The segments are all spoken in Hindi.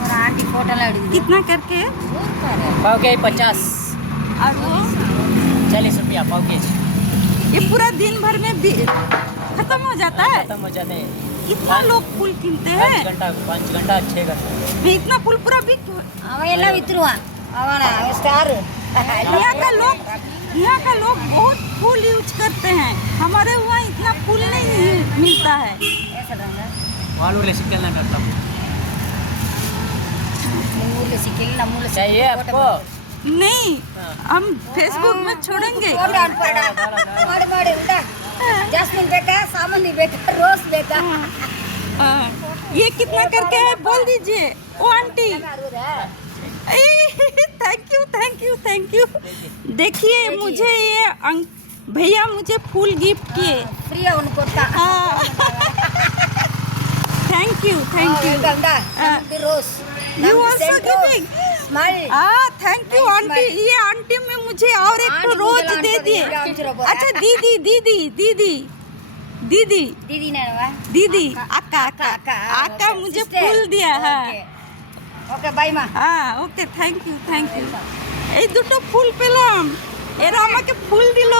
और आंटी फोटो लड़ी कितना करके? पाव के 50 और वो 40 रुपया पाव के जी। ये पूरा दिन भर में खत्म हो जाता है? खत्म हो जाते हैं। इतना लोग फूल किनते 5 हैं? घंटा 5 घंटा 6 घंटा नहीं, इतना फूल पूरा बिक। अवेला वित्रुआ अवाना स्टार यहाँ का लोग बहुत फूल यूज करते हैं। हमारे वहाँ इतना फूल नहीं मिलता है। ऐसा रंगा वालू ले सिकल ना करता मूल सिकिल ना मूल चाहिए आपको। नहीं, हम फेसबुक में छोड़ेंगे। माड़े माड़े उड़ा जैस्मिन बेटा सामनी बेटा रोज बेटा ये कितना करके है बोल दीजिए। ओ aunty, thank you thank you thank you. देखिए मुझे ये भैया मुझे फूल गिफ्ट किए। फ्री है उनको thank you thank you. Rose you also giving. Smile thank you aunty. ये आंटी में मुझे और एक तो रोज दे दिए। अच्छा दीदी दीदी दीदी दीदी दीदी ने दीदी अक्का अक्का अक्का मुझे फूल दिया है। ओके बाय मा okay thank you thank you. এই দুটো ফুল পেলাম, এরা আমাকে ফুল দিল।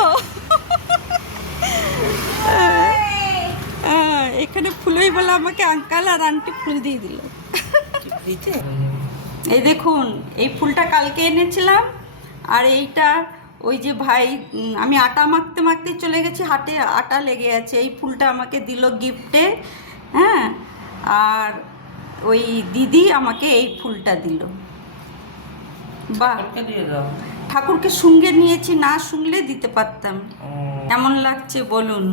এখানে ফুলই বলে আমাকে আঙ্কাল আর আন্টি ফুল দিয়ে দিল। এই দেখুন, এই ফুলটা কালকে এনেছিলাম। আর এইটা ওই যে ভাই, আমি আটা মাখতে মাখতে চলে গেছি, হাতে আটা লেগে আছে। এই ফুলটা আমাকে দিল গিফটে। হ্যাঁ, আর ওই দিদি আমাকে এই ফুলটা দিল। বাহ, ঠাকুরকে সঙ্গে নিয়েছি, না শুনলে দিতে পারতাম। কেমন লাগছে বলুন।